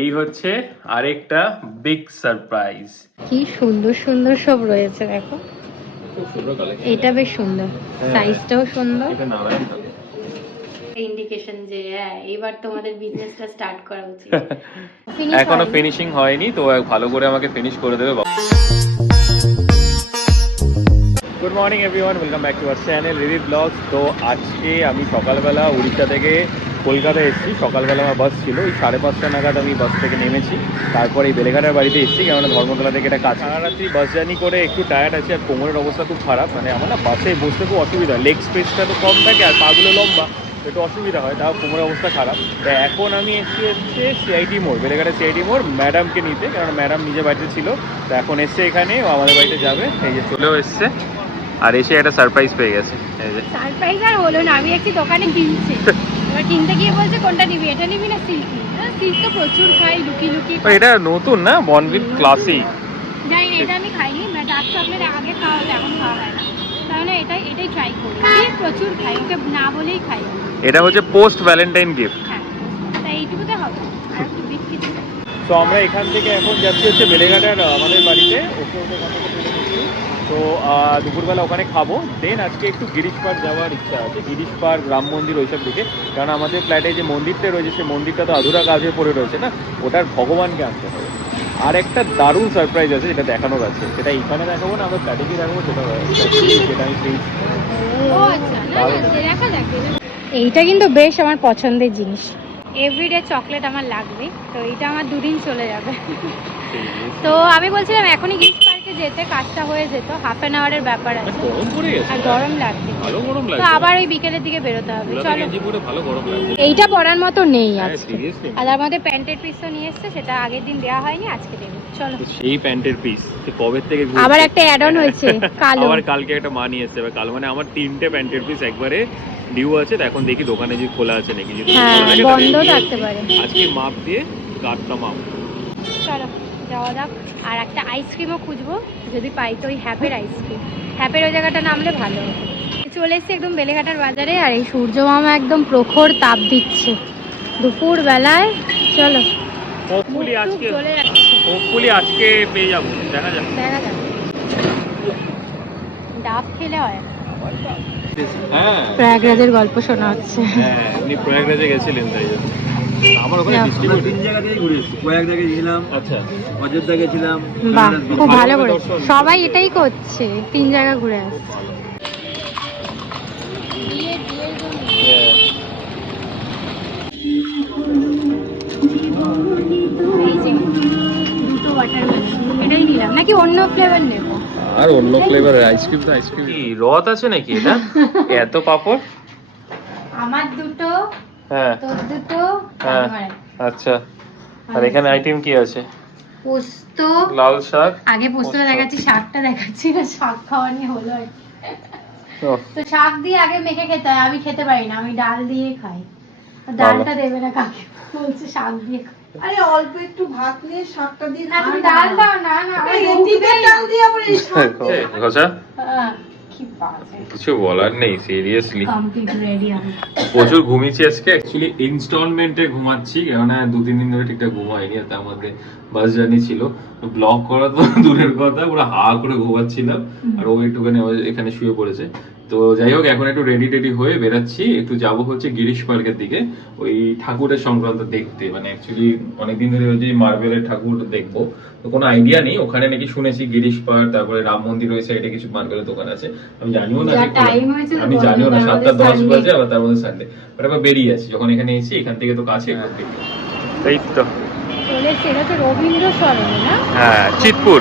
এই হচ্ছে আরেকটা বিগ সারপ্রাইজ। কি সুন্দর সুন্দর সব রয়েছে দেখো। খুব সুন্দর কালেকশন। এটা বেশ সুন্দর, সাইজটাও সুন্দর। এটা নারায়ণ ইন্ডিকেশন যে হ্যাঁ এবার তোমাদের বিজনেসটা স্টার্ট করা উচিত। এখনো ফিনিশিং হয়নি, তো ভালো করে আমাকে ফিনিশ করে দেবে। Good morning everyone, welcome back to our channel Rivi vlogs. তো আজকে আমি সকালবেলা উড়িষ্যা থেকে কলকাতায় এসেছি। সকালবেলা আমার বাস ছিল, ওই 5:30 নাগাদ আমি বাস থেকে নেমেছি। তারপরে এই বেলেঘাটার বাড়িতে এসেছি, কেননা ধর্মতলা থেকে এটা কাছে। সারা রাত্রি বাস জার্নি করে একটু টায়ার্ড আছে, আর কোমরের অবস্থা খুব খারাপ। মানে আমার না বাসে বসতে খুব অসুবিধা, লেগ স্পেসটা তো কম থাকে আর পাগুলো লম্বা, একটু অসুবিধা হয়, তাও কোমরের অবস্থা খারাপ। তাই এখন আমি এসেছি হচ্ছে সিআইটি মোড়, বেলেঘাটা সিআইটি মোড়, ম্যাডামকে নিতে, কারণ ম্যাডাম নিজে বাড়িতে ছিল। তো এখন এসছে এখানে, ও আমাদের বাড়িতে যাবে। এই যে চলেও এসছে, আর এসে একটা সারপ্রাইজ পেয়ে গেছে। সারপ্রাইজ আর হলো না, আমি একটি দোকানে কিনছি, এবার কিনতে গিয়ে বলছে কোনটা নিবি, এটা নিবি না সিল্কি। সিল্ক তো প্রচুর খাই, লুকিয়ে লুকিয়ে। এটা নতুন না, বনভিট ক্লাসিক। জানি না, এটা আমি খাইনি, ডার্ক চকলেট আগে খাওয়া হতো, এখন খাওয়া হয় না। তাহলে এটাই ট্রাই করি, প্রচুর খাই, ওকে না বলেই খাই। এটা হচ্ছে পোস্ট ভ্যালেন্টাইন গিফট। হ্যাঁ, তাই এইটুকুতে হবে, আর একটু বিট কিছু। তো আমরা এখান থেকে এখন যাচ্ছি হচ্ছে বেলেঘাটার আমাদের বাড়িতে। তো দুপুরবেলা ওখানে খাবো, দেন আজকে একটু গিরিশ পার্ক যাওয়ার ইচ্ছা আছে, গিরিশ পার্ক, রাম মন্দির, ওইসব দিকে। কারণ আমাদের ফ্ল্যাটে যে মন্দিরটা রয়েছে, সেই মন্দিরটা তো আধুরা কাজে পড়ে রয়েছে না, ওটার ভগবানকে আনতে হবে। আর একটা দারুণ সারপ্রাইজ আছে, যেটা দেখানোর আছে, সেটা এইখানে দেখাবো না, আমরা ফ্ল্যাটে গিয়ে দেখাবো, সেটা আমি প্লিজ। এইটা কিন্তু বেশ আমার পছন্দের জিনিস, এভরিডে চকলেট আমার লাগবে, তো এইটা আমার দুদিন চলে যাবে। তো আমি বলছিলাম এখনই গিফট পার্কে যেতে, কাজটা হয়ে যেত, হাফ অ্যান আওয়ারের ব্যাপার আছে, আর গরম লাগছে, তো আবার ওই বিকেলের দিকে বেরোতে হবে। চলো, এইটা পরার মতো নেই আজকে, আর তার মধ্যে প্যান্টের পিসও নিয়ে এসছে, সেটা আগের দিন দেওয়া হয়নি, আজকে দেবে। চলো, এই প্যান্টের পিস কবে থেকে আবার একটা অ্যাড অন হয়েছে, কালো। আবার কালকে একটা মা নিয়ে এসছে, কালো মানে আমার 3টে প্যান্টের পিস একবারে ডিউ আছে। তো এখন দেখি দোকানে যদি খোলা আছে নাকি, যদি বন্ধ থাকতে পারে। আজকে মাপ দিয়ে কাটতাম মাপ। চলো যাওয়া যাক। আর একটা আইসক্রিমও খুঁজবো, যদি পাই তো ওই হ্যাপের আইসক্রিম, হ্যাপের ওই জায়গাটা নামলে ভালো হতো। চলে এসছি একদম বেলেঘাটার বাজারে, আর এই সূর্য মামা একদম প্রখর তাপ দিচ্ছে দুপুর বেলায়। চলো, হোপফুলি আজকে, চলে যাচ্ছে, হোপফুলি আজকে পেয়ে যাবো, দেখা যাক। ডাব খেলে হয়। হ্যাঁ, প্রয়াগরাজের গল্প শোনা হচ্ছে। হ্যাঁ, আপনি প্রয়াগরাজে গেছিলেন, তাই জন্য আমার ওখানে ডিস্ট্রিবিউট 3 জায়গাতেই ঘুরেছি। প্রয়াগরাজে গেছিলাম, আচ্ছা, অযোধ্যা গেছিলাম। বাহ, খুব ভালো করে, সবাই এটাই করছে, 3 জায়গা ঘুরে আসছে। দুটো ওয়াটারমেলন, এটাই নিলাম, নাকি অন্য ফ্লেভার নেব? আর অন্য ফ্লেভারের আইসক্রিম, তো আইসক্রিম কি রথ আছে নাকি এটা? এত পাপড়। আমার দুটো, হ্যাঁ, তোর দুটো, হ্যাঁ, আমার আচ্ছা। আর এখানে আইটেম কি আছে? পোস্ত, লাল শাক। আগে পোস্তটা দেখাচ্ছি, শাকটা দেখাচ্ছি না, শাক খাওয়া নিয়ে হলো আর কি। ওহ, তো শাক দিয়ে আগে মেখে খেতে হয়, আমি খেতে পারি না, আমি ডাল দিয়ে খাই। ডালটা দেবে না কাকে, বলছে শাক দিয়ে খাই। আরে অল্প একটু ভাত নিয়ে শাকটা দিয়ে না, তুমি ডাল দাও না, না আরে এদিকে ডাল দিয়ে আবার এই শাক। ঘষা হ্যাঁ, কি বাজে। কিছু বলার নেই, সিরিয়াসলি কমপ্লিট রেডি আমি। প্রচুর ঘুমিয়েছি আজকে, অ্যাকচুয়ালি ইনস্টলমেন্টে ঘুমাচ্ছি, কেননা 2-3 দিন ধরে ঠিকঠাক ঘুমাইনি, আর তার মধ্যে বাস জার্নি ছিল, ব্লগ করা তো দূরের কথা, পুরো হা করে ঘুমাচ্ছিলাম। আর ও একটুখানি এখানে শুয়ে পড়েছে। তো যাই হোক, এখন একটু রেডি টেডি হয়ে বেরাচ্ছি, একটু যাব হচ্ছে গিরিশ পার্কের দিকে, ওই ঠাকুরের সংক্রান্ত দেখতে। মানে অ্যাকচুয়ালি অনেকদিন ধরে ওই যে মার্বেলের ঠাকুর দেখবো, তো কোনো আইডিয়া নেই। ওখানে নাকি শুনেছি গিরিশ পার্ক, তারপরে রাম মন্দির, ওই সাইডে কিছু মার্বেলের দোকান আছে। আমি জানিও না, আমি জানিও না, 7টা 10 বাজে, আবার তার মধ্যে সানডে। বাট আবার বেরিয়ে আছি, যখন এখানে এসেছি, এখান থেকে তো কাছে। এই তো চলে এসছে, এটা তো রবীন্দ্র সরণি না? হ্যাঁ, চিতপুর।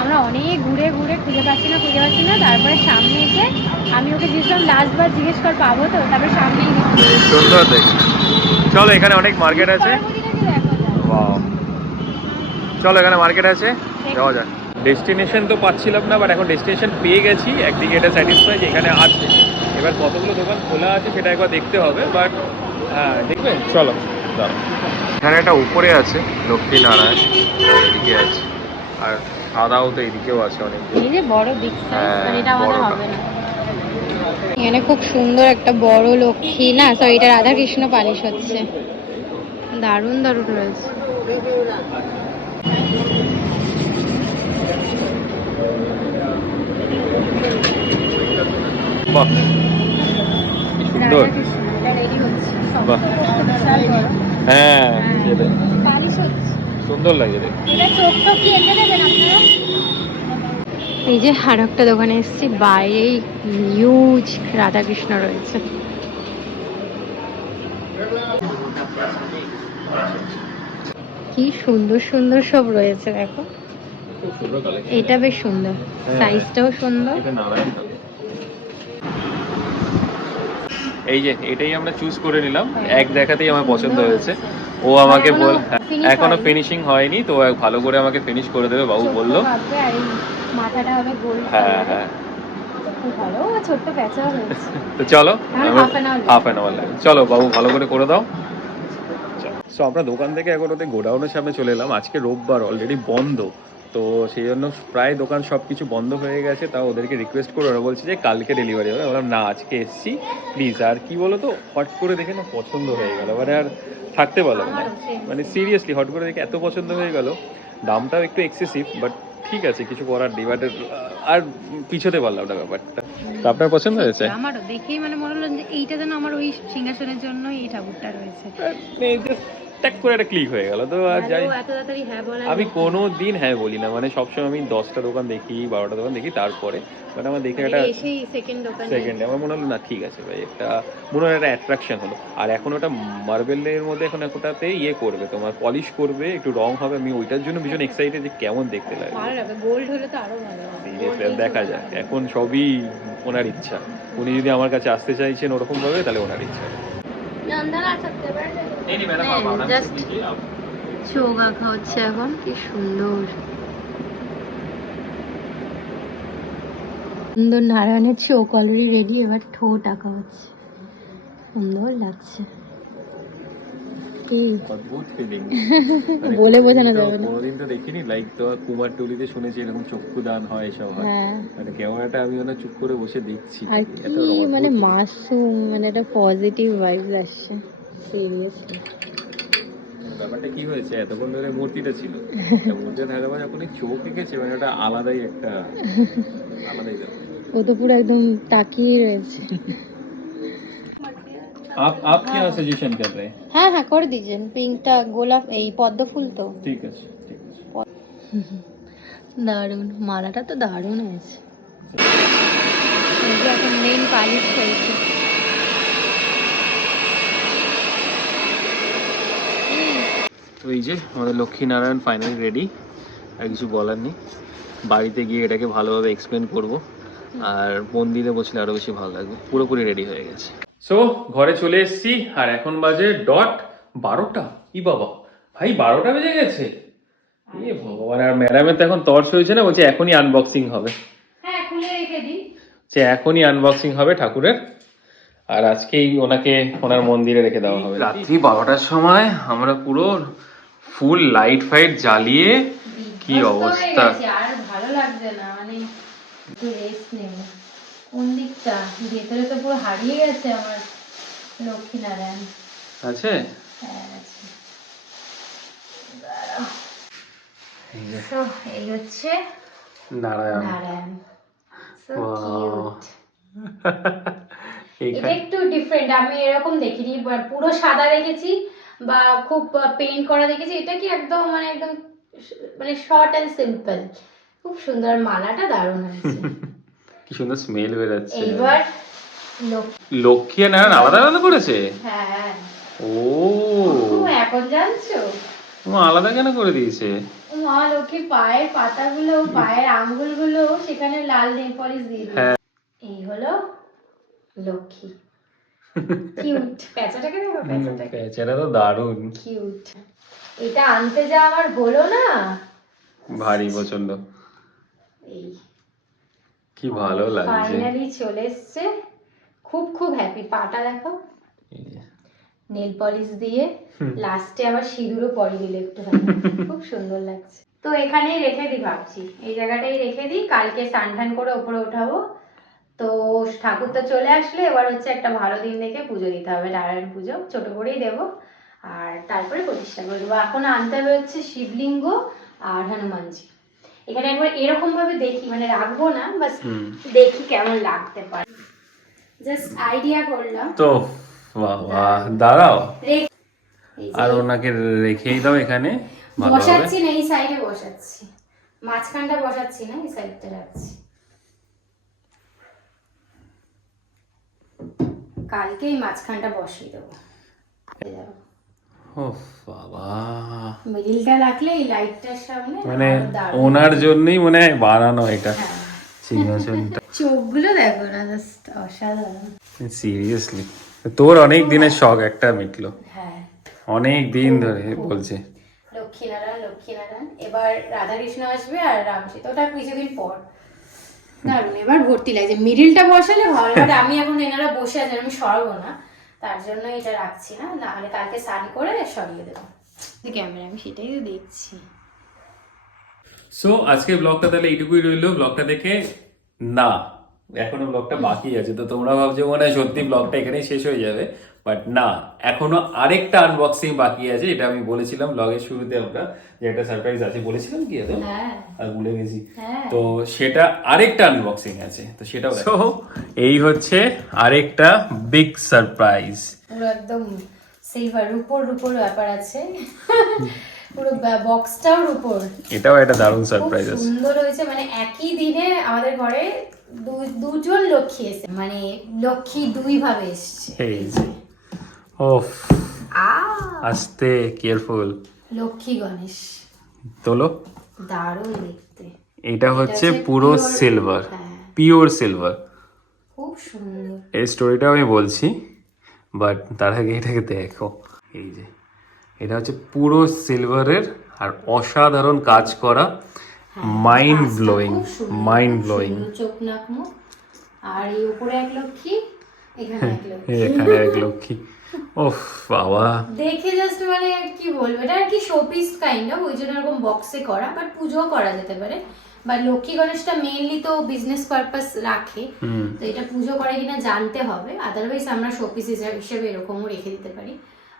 আমরা অনেক ঘুরে ঘুরে খুঁজে পাচ্ছি না, তারপরে সামনে এসে আমি ওকে জিজ্ঞেস লাস্ট বার জিজ্ঞেস কর পাবো তো, তারপরে সামনেই সুন্দর দেখি। চলো, এখানে অনেক মার্কেট আছে। চলো, এখানে মার্কেট আছে, যাওয়া যাক। ডেস্টিনেশন তো পাচ্ছিলাম না, বাট এখন ডেস্টিনেশন পেয়ে গেছি। একদিকে এটা স্যাটিসফাই যে এখানে আছে, এবার কতগুলো দোকান খোলা আছে সেটা একবার দেখতে হবে, বাট হ্যাঁ দেখবেন। চলো, এখানে একটা উপরে আছে লক্ষ্মী নারায়ণ, এদিকে আছে, আর সাদাও তো এদিকেও আছে অনেক। এই যে বড় বিগ সাইজ, এটা আমাদের হবে না। এখানে খুব সুন্দর একটা বড় লক্ষ্মী, না সরি, এটা রাধা কৃষ্ণ পালিশ হচ্ছে, দারুণ দারুণ রয়েছে। বাহ কি সুন্দর। রাধাকৃষ্ণ, এটা রেডি হচ্ছে সব। বাহ। বিশাল বড়। হ্যাঁ সেটাই। পালিশ হচ্ছে। সুন্দর লাগে দেখতে। এটা চোখ টোক কি এঁকে দেবেন আপনারা? এই যে আর একটা দোকানে এসেছি, বাইরেই হিউজ রাধাকৃষ্ণ রয়েছে। কি সুন্দর সুন্দর সব রয়েছে দেখো। খুব সুন্দর কালেকশন। এটা বেশ সুন্দর, সাইজটাও সুন্দর। এটা নারায়ণ ঠাকুর। এই যে এটাই আমরা চুজ করে নিলাম, এক দেখাতেই আমার পছন্দ হয়েছে। ও আমাকে এখনো বল finish এখনো হয়নি। ফিনিশিং হয়নি, তো ভালো করে আমাকে ফিনিশ করে দেবে বাবু চোখটা বললো। ভাববে, আর এই মাথাটা হবে গোল। হ্যাঁ হ্যাঁ। খুব ভালো, ও ছোট্ট প্যাঁচা হয়েছে। তো চলো আর half an hour half an hour লাগে, চলো বাবু ভালো করে দাও। সো আমরা দোকান থেকে এখন ওদের গোডাউনের সামনে চলে এলাম। আজকে রোববার, অলরেডি বন্ধ, তো সেই জন্য প্রায় দোকান সব কিছু বন্ধ হয়ে গেছে। তাও ওদেরকে রিকোয়েস্ট করে ওরা বলছে যে কালকে ডেলিভারি হবে। বললাম না, আজকে এসছি প্লিজ। আর কি বলো তো, হট করে দেখে না পছন্দ হয়ে গেল, মানে আর থাকতে পারলাম না। মানে সিরিয়াসলি হট করে দেখে এত পছন্দ হয়ে গেল। দামটাও একটু এক্সেসিভ, বাট ঠিক আছে, কিছু করার নেই। বাট আর পিছোতে পারলাম না ব্যাপারটা। তো আপনার পছন্দ হয়েছে? আমারও দেখেই মানে মনে হলো যে এইটা যেন আমার ওই সিংহাসনের জন্য এই ঠাকুরটা রয়েছে। ট্যাক করে একটা ক্লিক হয়ে গেল। তো আর যাই, এত তাড়াতাড়ি হ্যাঁ বলা আমি কোনো দিন হ্যাঁ বলি না, মানে সবসময় আমি 10টা দোকান দেখি, 12টা দোকান দেখি, তারপরে বাট আমার দেখে একটা এসেই সেকেন্ড দোকানে সেকেন্ডে আমার মনে হলো না ঠিক আছে ভাই, একটা মনে হয় একটা অ্যাট্রাকশন হলো। আর এখন ওটা মার্বেলের মধ্যে এখন ওটাতে ইয়ে করবে, তোমার পলিশ করবে, একটু রং হবে। আমি ওইটার জন্য ভীষণ এক্সাইটেড যে কেমন দেখতে লাগে। ভালো লাগবে, গোল্ড হলে তো আরো ভালো হবে। সিরিয়াসলি দেখা যাক, এখন সবই ওনার ইচ্ছা। উনি যদি আমার কাছে আসতে চাইছেন ওরকম ভাবে, তাহলে ওনার ইচ্ছা। জাস্ট চোখ আঁকা হচ্ছে এখন, কি সুন্দর সুন্দর নারায়ণের চোখ অলরেডি রেডি, এবার ঠোঁট আঁকা হচ্ছে, সুন্দর লাগছে। কি অদ্ভুত ফিলিং, বলে বোঝানো যাবে না। কোনোদিন তো দেখিনি। লাইক তো কুমারটুলিতে শুনেছি এরকম চক্ষু দান হয়, এসব হয়। হ্যাঁ, মানে ক্যামেরাটা আমি ওনা চুপ করে বসে দেখছি, আর এত কি অদ্ভুত মানে feeling। মাসুম, মানে একটা পজিটিভ ভাইবস আসছে সিরিয়াসলি। ব্যাপারটা কি হয়েছে, এতক্ষণ ধরে মূর্তিটা ছিল, মূর্তিটা থাকার পরে যখন এই চোখ এঁকেছে, মানে ওটা আলাদাই একটা আলাদাই ব্যাপার। ও তো পুরো একদম তাকিয়ে রয়েছে। आप क्या सजेशन कर रहे हैं? হ্যাঁ হ্যাঁ করে দিয়েছেন, পিঙ্কটা গোলাপ, এই পদ্ম ফুল তো ঠিক আছে ঠিক আছে। দারুণ, মালাটা তো দারুণ হয়েছে। এই যে এখন মেইন পালিশ হয়েছে। তো এই যে আমাদের লক্ষ্মীনারায়ণ ফাইনালি রেডি, আর কিছু বলার নেই। বাড়িতে গিয়ে এটাকে ভালোভাবে এক্সপ্লেন করব, আর মন্দিরে বসলে আরো বেশি ভালো লাগবে। পুরোপুরি রেডি হয়ে গেছে। সো ঘরে চলে এসেছি, আর এখন বাজে ডট 12টা। ই বাবা ভাই, 12টা বেজে গেছে। এ ভগবান, আর ম্যাডামের তো এখন তর্স হয়েছে না, বলছে এখনই আনবক্সিং হবে। হ্যাঁ খুলে রেখে দিই, যে এখনই আনবক্সিং হবে ঠাকুরের, আর আজকেই ওনাকে ওনার মন্দিরে রেখে দেওয়া হবে। রাত্রি 12টার সময় আমরা পুরো ফুল লাইট ফাইট জ্বালিয়ে কি অবস্থা। আর ভালো লাগছে না, মানে একটু রেস্ট নেব। কোন দিকটা, ভেতরে তো পুরো হারিয়ে গেছে আমার লক্ষ্মীনারায়ণ। আছে হ্যাঁ আছে। তো এই হচ্ছে Narayan. Narayan. So Wow. cute. এটা একটু ডিফারেন্ট, আমি এরকম দেখিনি। পুরো সাদা রেখেছি বা খুব পেইন্ট করা দেখেছি, এটা কি একদম মানে একদম মানে শর্ট এন্ড সিম্পল, খুব সুন্দর। মালাটা দারুণ হয়েছে। কি সুন্দর স্মেল বেরোচ্ছে। এইবার লক্ষ্মী আর নারায়ণ আলাদা আলাদা করেছে। হ্যাঁ ও এখন জানছো আলাদা কেন করে দিয়েছে? মা লক্ষ্মী পায়ের পাতাগুলো, পায়ের আঙ্গুলগুলো সেখানে লাল নেল পলিশ দিয়ে দিয়েছে। এই হলো লক্ষ্মী। কিউট, প্যাঁচাটাকে দেখো, প্যাঁচাটাকে, প্যাঁচাটা তো দারুণ কিউট। এটা আনতে যা আমার হলো না, ভারী প্রচন্ড। এই কি ভালো লাগছে। ফাইনালি চলে এসেছে, খুব খুব হ্যাপি। পাটা দেখো, নেল পলিশ দিয়ে, লাস্টে আবার সিঁদুরও পরিয়ে দিল একটুখানি, খুব সুন্দর লাগছে। তো এখানেই রেখে দিই ভাবছি, এই জায়গাটাই রেখে দিই, কালকে স্নান টান করে ওপরে ওঠাবো। তো ঠাকুর তো চলে আসলে এবার হচ্ছে একটা ভালো দিন দেখে পুজো দিতে হবে, নারায়ণ পুজো ছোট করেই দেবো। আর তারপরে প্রতিষ্ঠা করবো। এখন আনতে হবে হচ্ছে শিবলিঙ্গ আর হনুমানজি। এখানে একবার এরকম ভাবে দেখি, মানে রাখবো না, বাস দেখি কেমন লাগতে পারে, জাস্ট আইডিয়া করলাম। তো বাবা দাঁড়াও, এই যে আর ওনাকে রেখেই দাও এখানে, ভালো হবে। বসাচ্ছি না, এই সাইডে বসাচ্ছি, মাঝখানটা বসাচ্ছি না, এই সাইডটা রাখছি। কালকে এই মাঝখানটা বসিয়ে দেবো। ও বাবা, মিডিলটা রাখলে এই লাইটটার সামনে মানে আরো দারুণ। ওনার জন্যই মনে হয় বানানো এটা হ্যাঁ। সিংহাসনটা। চোখগুলো দেখো না, জাস্ট অসাধারণ। সিরিয়াসলি তোর অনেক দিনের শখ একটা মিটলো, হ্যাঁ, অনেক দিন ধরে বলছে। লক্ষ্মীনারায়ণ লক্ষ্মীনারায়ণ, এবার রাধাকৃষ্ণ আসবে আর রামসীতা, ওটা কিছুদিন পর। দারুণ, এবার ভর্তি লাগছে। মিডিলটা বসালে ভালো, বাট আমি এখন এনারা বসে আছেন, আমি সরাবো না, তার জন্য এটা রাখছি না, নাহলে কালকে স্নান করে সরিয়ে দেবো ক্যামেরা, আমি সেটাই তো দেখছি। সো আজকে ব্লগটা তাহলে এইটুকুই রইলো। ব্লগটা দেখে না, এখনো ব্লগটা বাকি আছে, তো তোমরা ভাবছো মনে হয় সত্যি ব্লগটা এখানেই শেষ হয়ে যাবে, বাট না, এখনো আরেকটা আনবক্সিং বাকি আছে। এটা আমি বলেছিলাম ব্লগের শুরুতে, আমরা যে একটা সারপ্রাইজ আছে, বলেছিলাম কি এত হ্যাঁ আর ভুলে গেছি। হ্যাঁ, তো সেটা আরেকটা আনবক্সিং আছে, তো সেটাও সো এই হচ্ছে আরেকটা বিগ সারপ্রাইজ। পুরো একদম সিলভার রূপোর ব্যাপার আছে, পুরো বক্সটাও রূপোর। এটাও একটা দারুণ খুব সারপ্রাইজ আছে। সুন্দর হয়েছে, মানে একই দিনে আমাদের ঘরে দুজন লক্ষ্মী এসেছে, মানে লক্ষ্মী দুই ভাবে এসেছে। এই যে ওফ, আ আস্তে কেয়ারফুল, লক্ষ্মী গণেশ, তোলো। দারুণ দেখতে। এটা হচ্ছে পুরো pure- সিলভার, হ্যাঁ, পিওর সিলভার। খুব সুন্দর। এই স্টোরিটা আমি বলছি, বাট তার আগে এটাকে দেখো। এই যে এটা হচ্ছে পুরো সিলভারের আর অসাধারণ কাজ করা, মাইন্ড কাজটা ব্লোয়িং, খুব সুন্দর, মাইন্ড খুব ব্লোয়িং। সুন্দর, চোখ নাক মুখ, আর এই উপরে এক লক্ষ্মী, এখানে এক লক্ষ্মী। এখানে এক লক্ষ্মী, ওফ বাবা। দেখে জাস্ট মানে কি বলবো, এটা আর কি শোপিস কাইন্ড অফ, ওই জন্য এরকম বক্সে করা, বাট পুজোও করা যেতে পারে। বাট লক্ষ্মী গণেশটা মেইনলি তো বিজনেস পারপাস রাখে, তো এটা পুজো করে কিনা জানতে হবে, আদারওয়াইজ আমরা শোপিস হিসেবে এরকমও রেখে দিতে পারি,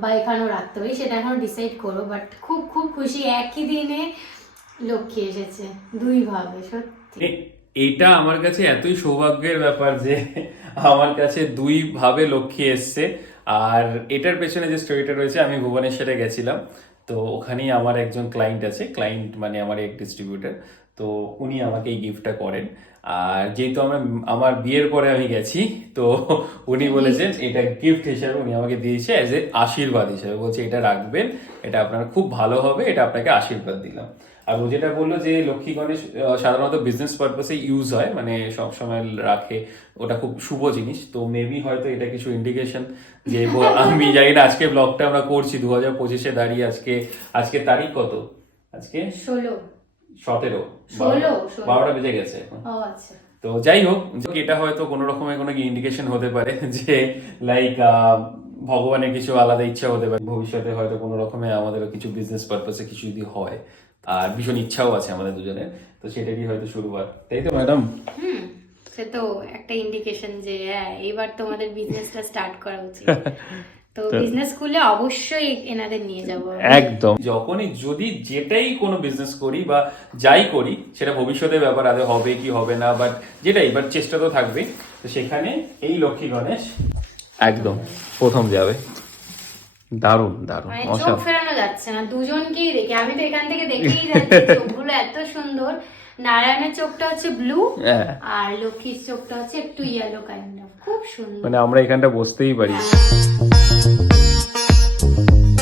বা এখানেও রাখতে পারি, সেটা এখনো ডিসাইড করো। বাট খুব খুব খুশি, একই দিনে লক্ষ্মী এসেছে দুই ভাবে, সত্যি। এইটা আমার কাছে এতই সৌভাগ্যের ব্যাপার যে আমার কাছে দুই ভাবে লক্ষ্মী এসছে। আর এটার পেছনে যে স্টোরিটা রয়েছে, আমি ভুবনেশ্বরে গেছিলাম, তো ওখানেই আমার একজন ক্লায়েন্ট আছে, ক্লায়েন্ট মানে আমার এক ডিস্ট্রিবিউটার, তো উনি আমাকে এই গিফটটা করেন। আর যেহেতু আমার বিয়ের পরে আমি গেছি, তো উনি বলেছেন এটা গিফট হিসেবে উনি আমাকে দিয়েছে, অ্যাজ এ আশীর্বাদ হিসেবে, বলছে এটা রাখবেন, এটা আপনার খুব ভালো হবে, এটা আপনাকে আশীর্বাদ দিলাম। আর ও যেটা বললো যে লক্ষ্মী গণেশ সাধারণত বিজনেস পারপাসে ইউজ হয়, মানে সবসময় রাখে, ওটা খুব শুভ জিনিস। তো মেবি হয়তো এটা কিছু ইন্ডিকেশন যে আমি জানি না, আজকে ব্লগটা আমরা করছি 2025-এ দাঁড়িয়ে, আজকে তারিখ কত? আজকে 17, 12টা বেজে গেছে এখন। ও আচ্ছা। তো যাই হোক, এটা হয়তো কোনো রকমের কোনো ইন্ডিকেশন হতে পারে যে লাইক ভগবানের কিছু আলাদা ইচ্ছা হতে পারে, ভবিষ্যতে হয়তো কোনো রকমের আমাদেরও কিছু বিজনেস পারপাসে কিছু যদি হয়, আর ভীষণ ইচ্ছাও আছে আমাদের দুজনের, তো সেটারই হয়তো শুরুবার, তাই তো ম্যাডাম? সে তো একটা ইন্ডিকেশন যে হ্যাঁ, এবার তোমাদের বিজনেসটা স্টার্ট করা উচিত। তো বিজনেস খুলে অবশ্যই এনাদের নিয়ে যাব একদম। যখনই যদি যেটাই কোনো বিজনেস করি বা যাই করি, সেটা ভবিষ্যতের ব্যাপার, আদৌ হবে কি হবে না, বাট যেটাই, বাট চেষ্টা তো থাকবেই। তো সেখানে এই লক্ষ্মী গণেশ একদম প্রথম যাবে। দারুণ দারুণ, মানে চোখ ফেরানো যাচ্ছে না, দুজনকেই দেখি, আমি তো এখান থেকে দেখেই যাচ্ছি, চোখগুলো এত সুন্দর। নারায়ণের চোখটা হচ্ছে ব্লু, আর লক্ষ্মীর চোখটা হচ্ছে একটু ইয়েলো কাইন্ড অফ, খুব সুন্দর। মানে আমরা এখানটা বসতেই পারি।